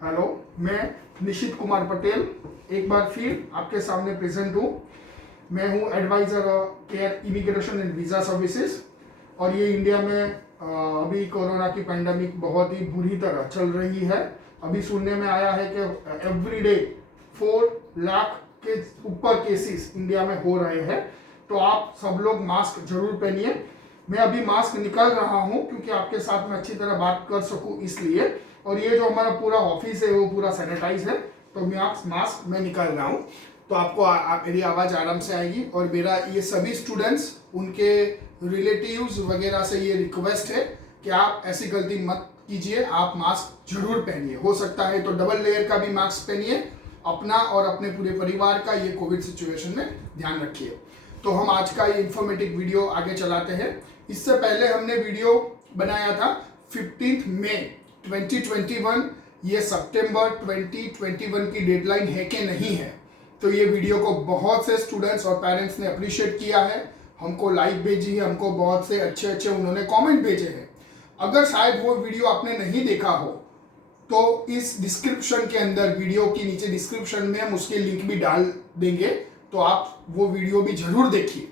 Hello, मैं निशित कुमार पटेल एक बार फिर आपके सामने प्रेजेंट हूँ। मैं हूँ adviser care immigration and visa services. और ये इंडिया में अभी कोरोना की पैंडमिक बहुत ही बुरी तरह चल रही है। अभी सुनने में आया है कि एवरीडे 4 लाख के ऊपर केसेस इंडिया में हो रहे हैं। तो आप सब लोग मास्क जरूर पहनिए। मैं अभी मास्क निकाल रहा हूँ क्योंकि आपके साथ में अच्छी तरह बात कर सकूँ इसलिए। और ये जो हमारा पूरा ऑफिस है वो पूरा सैनिटाइज है, तो मैं मास्क मैं निकाल रहा हूँ। तो आपको मेरी आवाज़ आराम से आएगी। और मेरा ये सभी स्टूडेंट्स, उनके रिलेटिव्स वगैरह से ये रिक्वेस्ट है कि आप ऐसी गलती मत कीजिए, आप मास्क जरूर पहनिए। हो सकता है तो डबल लेयर का भी मास्क पहनिए, अपना और अपने पूरे परिवार का ये कोविड सिचुएशन में ध्यान रखिए। तो हम आज का ये इंफॉर्मेटिव वीडियो आगे चलाते हैं। इससे पहले हमने वीडियो बनाया था 15 मई 2021। ये सितंबर 2021 की डेडलाइन है कि नहीं है। तो ये वीडियो को बहुत से स्टूडेंट्स और पेरेंट्स ने अप्रिशिएट किया है, हमको लाइक भेजी है, हमको बहुत से अच्छे उन्होंने कमेंट भेजे हैं। अगर शायद वो वीडियो आपने नहीं देखा हो तो इस डिस्क्रिप्शन के अंदर, वीडियो के नीचे डिस्क्रिप्शन में हम उसके लिंक भी डाल देंगे, तो आप वो वीडियो भी जरूर देखिए।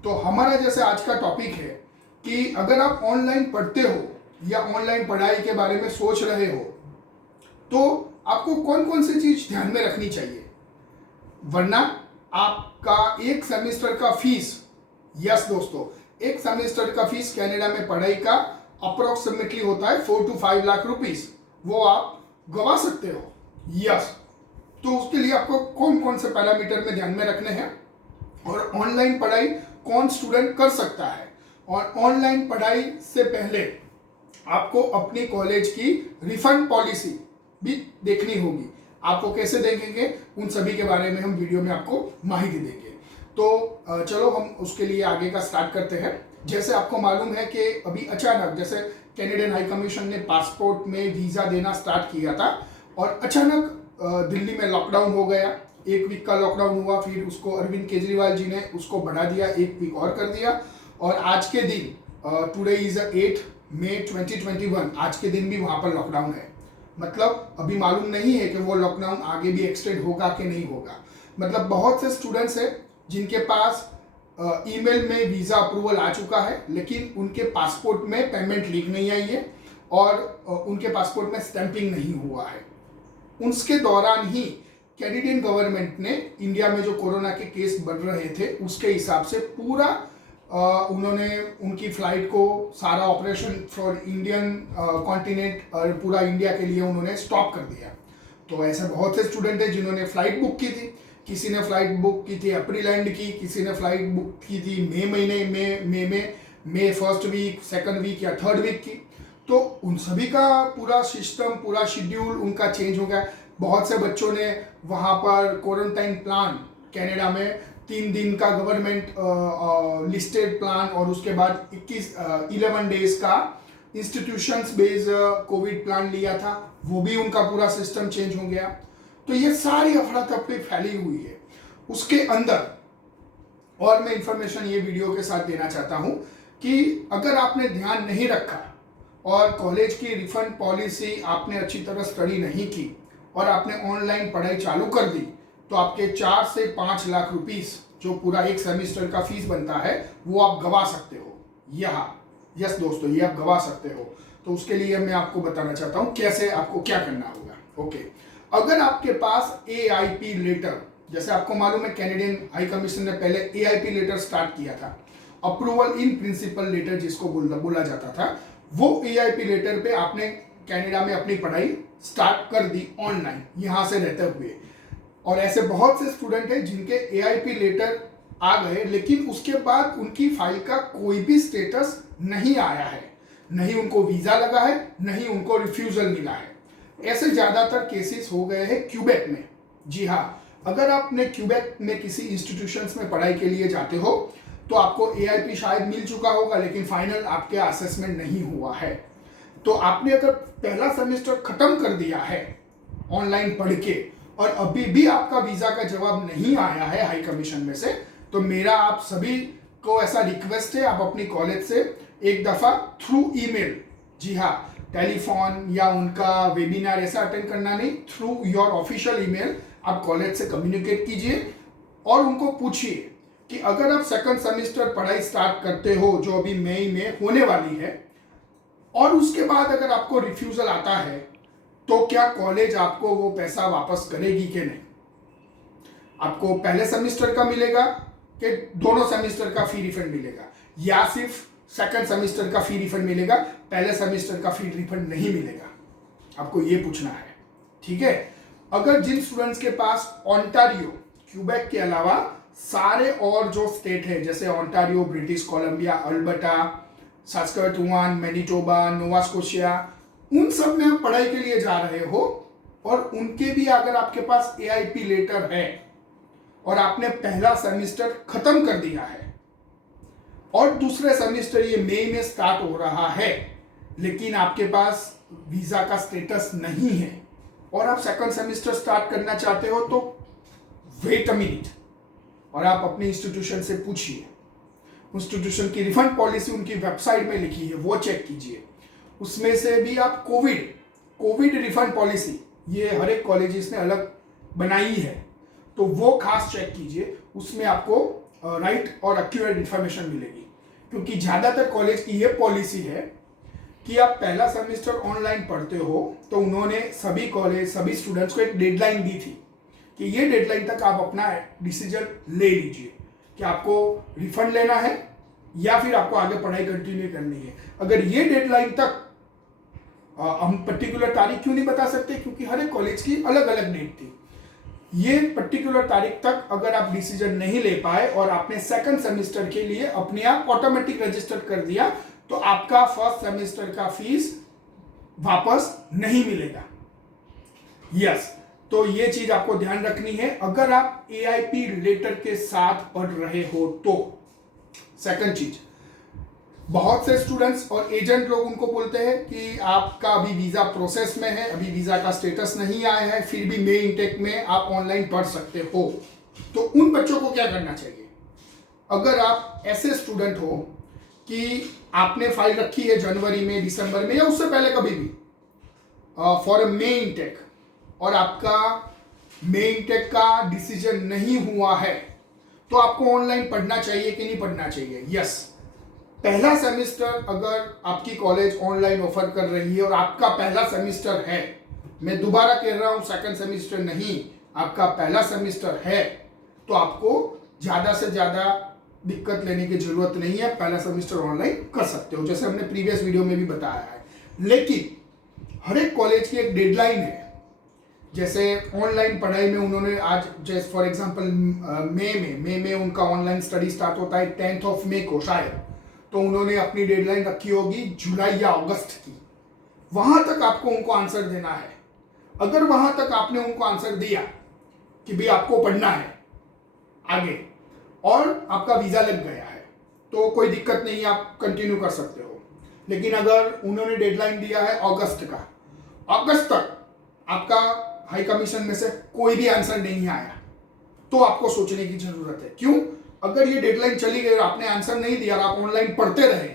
तो हमारा जैसे आज का टॉपिक है कि अगर आप ऑनलाइन पढ़ते हो या ऑनलाइन पढ़ाई के बारे में सोच रहे हो तो आपको कौन कौन सी चीज ध्यान में रखनी चाहिए, वरना आपका एक सेमेस्टर का फीस, यस दोस्तों, एक सेमेस्टर का फीस कनाडा में पढ़ाई का अप्रोक्सीमेटली होता है 4 to 5 लाख रुपीस, वो आप गवा सकते हो। यस, तो उसके लिए आपको कौन कौन से पैरामीटर में ध्यान में रखने हैं और ऑनलाइन पढ़ाई कौन स्टूडेंट कर सकता है। और ऑनलाइन पढ़ाई से पहले आपको अपनी कॉलेज की रिफंड पॉलिसी भी देखनी होगी। आपको कैसे देखेंगे, उन सभी के बारे में हम वीडियो में आपको माहिती देंगे। तो चलो हम उसके लिए आगे का स्टार्ट करते हैं। जैसे आपको मालूम है कि अभी अचानक जैसे कैनेडियन हाई कमीशन ने पासपोर्ट में वीज़ा देना स्टार्ट किया था और अचानक दिल्ली में लॉकडाउन हो गया। 1 वीक का लॉकडाउन हुआ, फिर उसको अरविंद केजरीवाल जी ने उसको बढ़ा दिया, 1 वीक और कर दिया। और आज के दिन, टुडे इज 8 मई 2021, आज के दिन भी वहाँ पर लॉकडाउन है। मतलब अभी मालूम नहीं है कि वो लॉकडाउन आगे भी एक्सटेंड होगा कि नहीं होगा। मतलब बहुत से स्टूडेंट्स हैं जिनके पास ईमेल में वीज़ा अप्रूवल आ चुका है, लेकिन उनके पासपोर्ट में पेमेंट लिंक नहीं आई है और उनके पासपोर्ट में स्टैंपिंग नहीं हुआ है। उसके दौरान ही कैनेडियन गवर्नमेंट ने इंडिया में जो कोरोना के केस बढ़ रहे थे उसके हिसाब से पूरा उन्होंने उनकी फ्लाइट को, सारा ऑपरेशन फॉर इंडियन कॉन्टिनेंट और पूरा इंडिया के लिए उन्होंने स्टॉप कर दिया। तो ऐसे बहुत से स्टूडेंट हैं जिन्होंने फ्लाइट बुक की थी। किसी ने फ्लाइट बुक की थी अप्रैल एंड की, किसी ने फ्लाइट बुक की थी मई महीने में फर्स्ट वीक, सेकंड वीक या थर्ड वीक की। तो उन सभी का पूरा सिस्टम, पूरा शेड्यूल उनका चेंज हो गया। बहुत से बच्चों ने वहाँ पर क्वारंटाइन प्लान, कनाडा में 3 दिन का गवर्नमेंट लिस्टेड प्लान और उसके बाद 11 डेज का इंस्टीट्यूशंस बेस्ड कोविड प्लान लिया था, वो भी उनका पूरा सिस्टम चेंज हो गया। तो ये सारी अफरा तफरी फैली हुई है उसके अंदर। और मैं इंफॉर्मेशन ये वीडियो के साथ देना चाहता हूँ कि अगर आपने ध्यान नहीं रखा और कॉलेज की रिफंड पॉलिसी आपने अच्छी तरह स्टडी नहीं की और आपने ऑनलाइन पढ़ाई चालू कर दी, तो आपके 4 से 5 लाख रुपीस जो पूरा एक सेमेस्टर का फीस बनता है वो आप गवा सकते हो। यस दोस्तों, ये आप गवा सकते हो। तो उसके लिए मैं आपको बताना चाहता हूँ कैसे आपको क्या करना होगा। ओके, अगर आपके पास AIP लेटर, जैसे आपको मालूम है कैनेडियन हाई कमीशन ने पहले AIP लेटर स्टार्ट किया था, अप्रूवल इन प्रिंसिपल लेटर जिसको बोला जाता था, वो AIP लेटर पे आपने कनाडा में अपनी पढ़ाई स्टार्ट कर दी ऑनलाइन यहाँ से रहते हुए। और ऐसे बहुत से स्टूडेंट हैं जिनके AIP लेटर आ गए, लेकिन उसके बाद उनकी फाइल का कोई भी स्टेटस नहीं आया है, नहीं उनको वीज़ा लगा है, नहीं उनको रिफ्यूजल मिला है। ऐसे ज़्यादातर केसेस हो गए हैं क्यूबेक में। जी हाँ, अगर आपने क्यूबेक में किसी इंस्टीट्यूशंस में पढ़ाई के लिए जाते हो तो आपको AIP शायद मिल चुका होगा, लेकिन फाइनल आपके असेसमेंट नहीं हुआ है। तो आपने अगर पहला सेमेस्टर खत्म कर दिया है ऑनलाइन पढ़ के और अभी भी आपका वीज़ा का जवाब नहीं आया है हाई कमीशन में से, तो मेरा आप सभी को ऐसा रिक्वेस्ट है, आप अपनी कॉलेज से एक दफ़ा थ्रू ईमेल, जी हाँ, टेलीफोन या उनका वेबिनार ऐसा अटेंड करना नहीं, थ्रू योर ऑफिशियल ईमेल आप कॉलेज से कम्युनिकेट कीजिए और उनको पूछिए कि अगर आप सेकंड सेमेस्टर पढ़ाई स्टार्ट करते हो जो अभी मई में होने वाली है और उसके बाद अगर आपको रिफ्यूजल आता है तो क्या कॉलेज आपको वो पैसा वापस करेगी कि नहीं। आपको पहले सेमेस्टर का मिलेगा कि दोनों सेमेस्टर का फी रिफंड मिलेगा, या सिर्फ सेकंड सेमेस्टर का फी रिफंड मिलेगा, पहले सेमेस्टर का फी रिफंड नहीं मिलेगा। आपको ये पूछना है, ठीक है। अगर जिन स्टूडेंट्स के पास ओंटारियो, क्यूबेक के अलावा सारे और जो स्टेट है जैसे Ontario, British Columbia, Alberta, Saskatchewan, Manitoba, Nova Scotia, उन सब में आप पढ़ाई के लिए जा रहे हो और उनके भी अगर आपके पास AIP लेटर है और आपने पहला सेमेस्टर खत्म कर दिया है और दूसरे सेमेस्टर ये मई में स्टार्ट हो रहा है, लेकिन आपके पास वीजा का स्टेटस नहीं है और आप सेकंड सेमेस्टर स्टार्ट करना चाहते हो, तो वेट अ मिनट और आप अपने इंस्टीट्यूशन से पूछिए। इंस्टीट्यूशन की रिफंड पॉलिसी उनकी वेबसाइट में लिखी है, वो चेक कीजिए। उसमें से भी आप कोविड रिफंड पॉलिसी ये हर एक कॉलेजेस ने अलग बनाई है, तो वो खास चेक कीजिए। उसमें आपको राइट और एक्यूरेट इंफॉर्मेशन मिलेगी, क्योंकि ज़्यादातर कॉलेज की ये पॉलिसी है कि आप पहला सेमेस्टर ऑनलाइन पढ़ते हो तो उन्होंने सभी स्टूडेंट्स को एक डेडलाइन दी थी कि ये डेडलाइन तक आप अपना डिसीजन ले लीजिए कि आपको रिफंड लेना है या फिर आपको आगे पढ़ाई कंटिन्यू करनी है। अगर ये डेडलाइन तक हम पर्टिकुलर तारीख क्यों नहीं बता सकते, क्योंकि हर एक कॉलेज की अलग अलग डेट थी। ये पर्टिकुलर तारीख तक अगर आप डिसीजन नहीं ले पाए और आपने सेकंड सेमेस्टर के लिए अपने आप ऑटोमेटिक रजिस्टर कर दिया, तो आपका फर्स्ट सेमेस्टर का फीस वापस नहीं मिलेगा। यस, तो ये चीज आपको ध्यान रखनी है अगर आप AIP लेटर के साथ पढ़ रहे हो तो। सेकंड चीज, बहुत से स्टूडेंट्स और एजेंट लोग उनको बोलते हैं कि आपका अभी वीजा प्रोसेस में है, अभी वीजा का स्टेटस नहीं आया है, फिर भी मई इनटेक में आप ऑनलाइन पढ़ सकते हो। तो उन बच्चों को क्या करना चाहिए? अगर आप ऐसे स्टूडेंट हो कि आपने फाइल रखी है जनवरी में, दिसंबर में या उससे पहले कभी भी फॉर अ मई इनटेक और आपका मई इनटेक का डिसीजन नहीं हुआ है, तो आपको ऑनलाइन पढ़ना चाहिए कि नहीं पढ़ना चाहिए? यस, पहला सेमेस्टर अगर आपकी कॉलेज ऑनलाइन ऑफर कर रही है और आपका पहला सेमेस्टर है, मैं दोबारा कह रहा हूं सेकंड सेमेस्टर नहीं, आपका पहला सेमेस्टर है, तो आपको ज़्यादा से ज़्यादा दिक्कत लेने की जरूरत नहीं है, पहला सेमेस्टर ऑनलाइन कर सकते हो, जैसे हमने प्रीवियस वीडियो में भी बताया है। लेकिन हर एक कॉलेज की एक डेडलाइन है। जैसे ऑनलाइन पढ़ाई में उन्होंने आज, जैसे फॉर एग्जांपल मई में उनका ऑनलाइन स्टडी स्टार्ट होता है 10 मई को शायद, तो उन्होंने अपनी डेडलाइन रखी होगी जुलाई या अगस्त की। वहां तक आपको उनको आंसर देना है। अगर वहां तक आपने उनको आंसर दिया कि भाई आपको पढ़ना है आगे और आपका वीजा लग गया है, तो कोई दिक्कत नहीं है, आप कंटिन्यू कर सकते हो। लेकिन अगर उन्होंने डेडलाइन दिया है अगस्त का, अगस्त तक आपका हाई कमीशन में से कोई भी आंसर नहीं आया, तो आपको सोचने की जरूरत है। क्यों? अगर ये डेडलाइन चली गई और आपने आंसर नहीं दिया और आप ऑनलाइन पढ़ते रहे,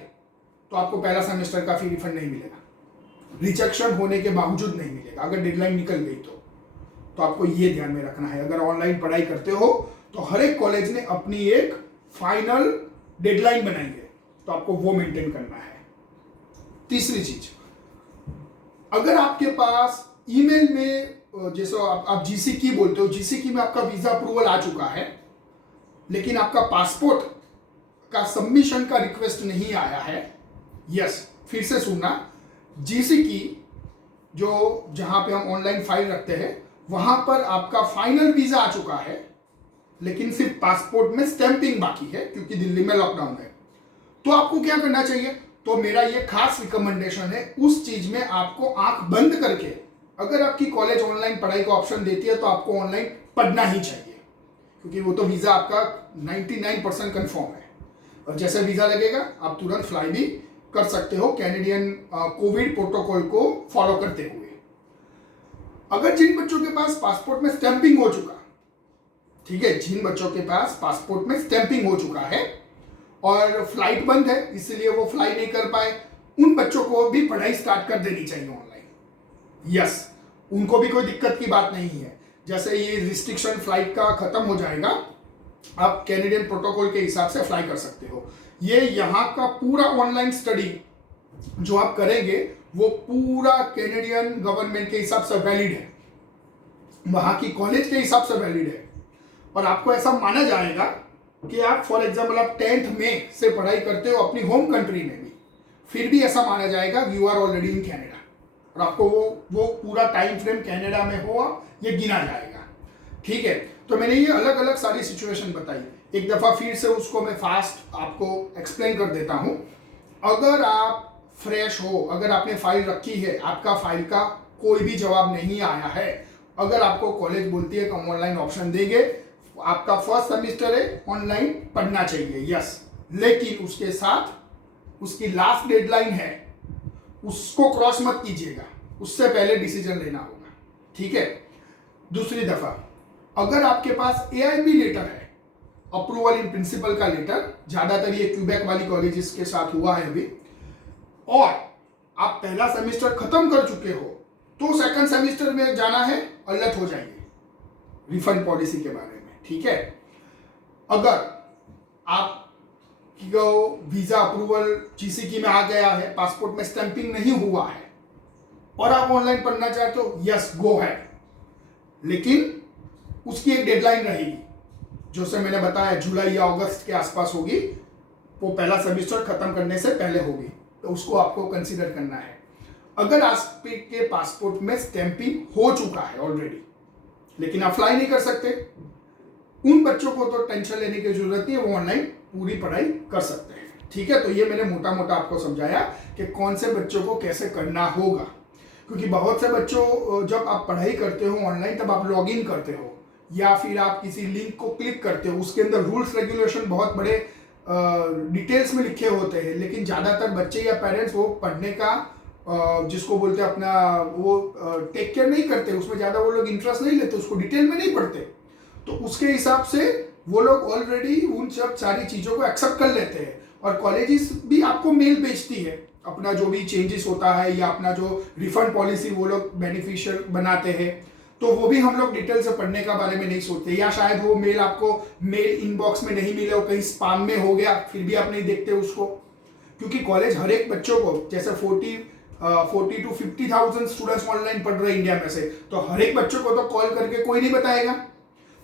तो आपको पहला सेमेस्टर का फी रिफंड नहीं मिलेगा, रिजेक्शन होने के बावजूद नहीं मिलेगा अगर डेडलाइन निकल गई तो आपको ये ध्यान में रखना है। अगर ऑनलाइन पढ़ाई करते हो तो हर एक कॉलेज ने अपनी एक फाइनल डेडलाइन बनाई है, तो आपको वो मेंटेन करना है। तीसरी चीज, अगर आपके पास ईमेल में, जैसे आप GCK बोलते हो, GCK में आपका वीजा अप्रूवल आ चुका है लेकिन आपका पासपोर्ट का सबमिशन का रिक्वेस्ट नहीं आया है। यस, फिर से सुनना, GCK जो जहां पे हम ऑनलाइन फाइल रखते हैं, वहां पर आपका फाइनल वीजा आ चुका है लेकिन सिर्फ पासपोर्ट में स्टैंपिंग बाकी है क्योंकि दिल्ली में लॉकडाउन है। तो आपको क्या करना चाहिए? तो मेरा ये खास रिकमेंडेशन है, उस चीज में आपको आंख बंद करके, अगर आपकी कॉलेज ऑनलाइन पढ़ाई का ऑप्शन देती है तो आपको ऑनलाइन पढ़ना ही चाहिए, क्योंकि वो तो वीजा आपका 99% कंफर्म है और जैसे वीजा लगेगा आप तुरंत फ्लाई भी कर सकते हो कैनेडियन कोविड प्रोटोकॉल को फॉलो करते हुए। अगर जिन बच्चों के पास पासपोर्ट में स्टैंपिंग हो चुका, ठीक है, जिन बच्चों के पास पासपोर्ट में स्टैंपिंग हो चुका है और फ्लाइट बंद है इसलिए वो फ्लाई नहीं कर पाए, उन बच्चों को भी पढ़ाई स्टार्ट कर देनी चाहिए ऑनलाइन। यस, उनको भी कोई दिक्कत की बात नहीं है। जैसे ये रिस्ट्रिक्शन फ्लाइट का खत्म हो जाएगा, आप कैनेडियन प्रोटोकॉल के हिसाब से फ्लाई कर सकते हो। ये यहाँ का पूरा ऑनलाइन स्टडी जो आप करेंगे वो पूरा कैनेडियन गवर्नमेंट के हिसाब से वैलिड है, वहाँ की कॉलेज के हिसाब से वैलिड है। और आपको ऐसा माना जाएगा कि आप फॉर एग्जाम्पल आप 10th में से पढ़ाई करते हो अपनी होम कंट्री में भी, फिर भी ऐसा माना जाएगा you are already in Canada, और आपको वो पूरा टाइम फ्रेम कैनेडा में हो ये गिना जाएगा। ठीक है, तो मैंने ये अलग अलग सारी सिचुएशन बताई। एक दफ़ा फिर से उसको मैं फास्ट आपको एक्सप्लेन कर देता हूँ। अगर आप फ्रेश हो, अगर आपने फाइल रखी है, आपका फाइल का कोई भी जवाब नहीं आया है, अगर आपको कॉलेज बोलती है कि हम ऑनलाइन ऑप्शन देंगे, आपका फर्स्ट सेमिस्टर है, ऑनलाइन पढ़ना चाहिए, यस, लेकिन उसके साथ उसकी लास्ट डेडलाइन है, उसको क्रॉस मत कीजिएगा, उससे पहले डिसीजन लेना होगा। ठीक है। दूसरी दफा अगर आपके पास AIB लेटर है, अप्रूवल इन प्रिंसिपल का लेटर, ज्यादातर ये क्यूबेक वाली कॉलेजेस के साथ हुआ है अभी, और आप पहला सेमेस्टर खत्म कर चुके हो, तो सेकंड सेमेस्टर में जाना है, अलर्ट हो जाइए रिफंड पॉलिसी के बारे में। ठीक है। अगर आप वीजा अप्रूवल GCK में आ गया है, पासपोर्ट में स्टैंपिंग नहीं हुआ है और आप ऑनलाइन पढ़ना चाहते हो, यस गो है, लेकिन उसकी एक डेडलाइन रहेगी, जो से मैंने बताया जुलाई या अगस्त के आसपास होगी, वो पहला सेमेस्टर खत्म करने से पहले होगी, तो उसको आपको कंसीडर करना है। अगर आपके पासपोर्ट में स्टैंपिंग हो चुका है ऑलरेडी, लेकिन आप फ्लाई नहीं कर सकते, उन बच्चों को तो टेंशन लेने की जरूरत नहीं है, वो ऑनलाइन पूरी पढ़ाई कर सकते हैं। ठीक है, तो ये मैंने मोटा मोटा आपको समझाया कि कौन से बच्चों को कैसे करना होगा, क्योंकि बहुत से बच्चों जब आप पढ़ाई करते हो ऑनलाइन, तब आप लॉग इन करते हो या फिर आप किसी लिंक को क्लिक करते हो, उसके अंदर रूल्स रेगुलेशन बहुत बड़े डिटेल्स में लिखे होते हैं, लेकिन ज़्यादातर बच्चे या पेरेंट्स वो पढ़ने का जिसको बोलते हैं अपना वो टेक केयर नहीं करते, उसमें ज़्यादा वो लोग इंटरेस्ट नहीं लेते, उसको डिटेल में नहीं पढ़ते, तो उसके हिसाब से वो लोग ऑलरेडी उन सब सारी चीज़ों को एक्सेप्ट कर लेते हैं। और कॉलेजेस भी आपको मेल भेजती है, अपना जो भी चेंजेस होता है या अपना जो रिफंड पॉलिसी वो लोग बेनिफिशियल बनाते हैं, तो वो भी हम लोग डिटेल से पढ़ने का बारे में नहीं सोचते, या शायद वो मेल आपको मेल इनबॉक्स में नहीं मिले हो, कहीं स्पैम में हो गया, फिर भी आप नहीं देखते उसको, क्योंकि कॉलेज हर एक बच्चों को, जैसे 40 to 50,000 स्टूडेंट्स ऑनलाइन पढ़ रहे हैं इंडिया में से, तो हर एक बच्चों को तो कॉल करके कोई नहीं बताएगा,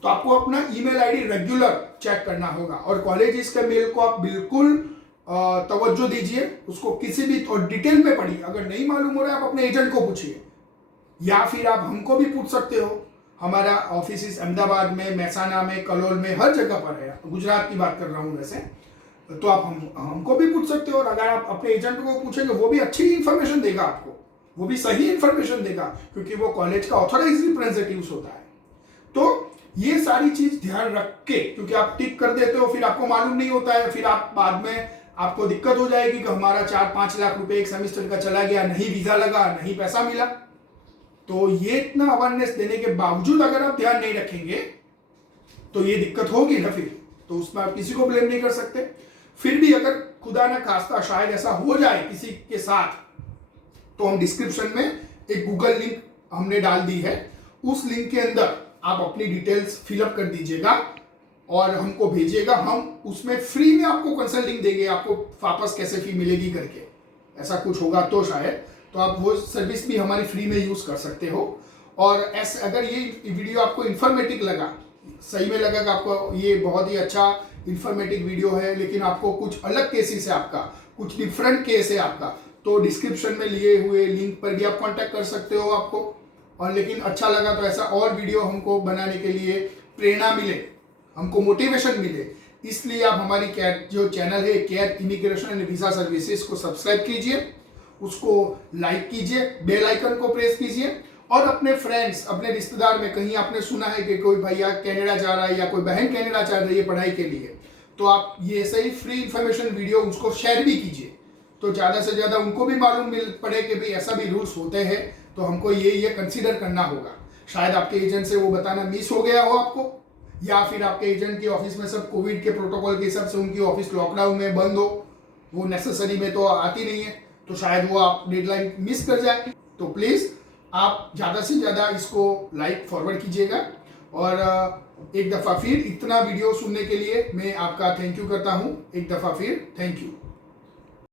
तो आपको अपना ईमेल आईडी रेगुलर चेक करना होगा। और कॉलेज के मेल को आप बिल्कुल तवज्जो दीजिए, उसको किसी भी और डिटेल में पढ़िए, अगर नहीं मालूम हो रहा है आप अपने एजेंट को पूछिए, या फिर आप हमको भी पूछ सकते हो। हमारा ऑफिस अहमदाबाद में, महसाना में, कलोल में, हर जगह पर है, गुजरात की बात कर रहा हूँ वैसे, तो आप हमको भी पूछ सकते हो। और अगर आप अपने एजेंट को पूछेंगे, वो भी अच्छी इंफॉर्मेशन देगा आपको, वो भी सही इंफॉर्मेशन देगा, क्योंकि वो कॉलेज का ऑथराइज रिप्रेजेंटेटिव होता है। तो ये सारी चीज ध्यान रख के, क्योंकि आप टिक कर देते हो, फिर आपको मालूम नहीं होता है, फिर आप बाद में आपको दिक्कत हो जाएगी कि हमारा 4-5 लाख रुपए एक सेमेस्टर का चला गया, नहीं वीजा लगा, नहीं पैसा मिला। तो ये इतना अवेयरनेस देने के बावजूद अगर आप ध्यान नहीं रखेंगे तो ये दिक्कत होगी ना, फिर तो उसमें आप किसी को ब्लेम नहीं कर सकते। फिर भी अगर खुदा ना खास्ता शायद ऐसा हो जाए किसी के साथ, तो हम डिस्क्रिप्शन में एक गूगल लिंक हमने डाल दी है, उस लिंक के अंदर आप अपनी डिटेल्स फिलअप कर दीजिएगा और हमको भेजिएगा, हम उसमें फ्री में आपको कंसल्टिंग देंगे, आपको वापस कैसे फी मिलेगी करके, ऐसा कुछ होगा तो शायद, तो आप वो सर्विस भी हमारी फ्री में यूज कर सकते हो। और ऐसे अगर ये वीडियो आपको इन्फॉर्मेटिव लगा, सही में लगा कि आपको ये बहुत ही अच्छा इन्फॉर्मेटिव वीडियो है, लेकिन आपको कुछ अलग केसेस है, आपका कुछ डिफरेंट केस है आपका, तो डिस्क्रिप्शन में लिए हुए लिंक पर भी आप कांटेक्ट कर सकते हो आपको। और लेकिन अच्छा लगा तो ऐसा और वीडियो हमको बनाने के लिए प्रेरणा मिले, हमको मोटिवेशन मिले, इसलिए आप हमारी जो चैनल है care immigration and visa services को सब्सक्राइब कीजिए, उसको लाइक कीजिए, बेल आइकन को प्रेस कीजिए, और अपने फ्रेंड्स, अपने रिश्तेदार में कहीं आपने सुना है कि कोई भैया कनाडा जा रहा है या कोई बहन कनाडा जा रही है पढ़ाई के लिए, तो आप ये सही फ्री इंफॉर्मेशन वीडियो उसको शेयर भी कीजिए, तो ज़्यादा से ज़्यादा उनको भी मालूम मिल पड़े कि भाई ऐसा भी रूल्स होते हैं, तो हमको ये कंसीडर करना होगा। शायद आपके एजेंट से वो बताना मिस हो गया हो आपको, या फिर आपके एजेंट की ऑफिस में सब कोविड के प्रोटोकॉल के हिसाब से उनकी ऑफिस लॉकडाउन में बंद हो, वो नेसेसरी में तो आती नहीं है, तो शायद वो आप डेडलाइन मिस कर जाए। तो प्लीज़ आप ज़्यादा से ज़्यादा इसको लाइक फॉरवर्ड कीजिएगा। और एक दफ़ा फिर इतना वीडियो सुनने के लिए मैं आपका थैंक यू करता हूँ। एक दफ़ा फिर थैंक यू।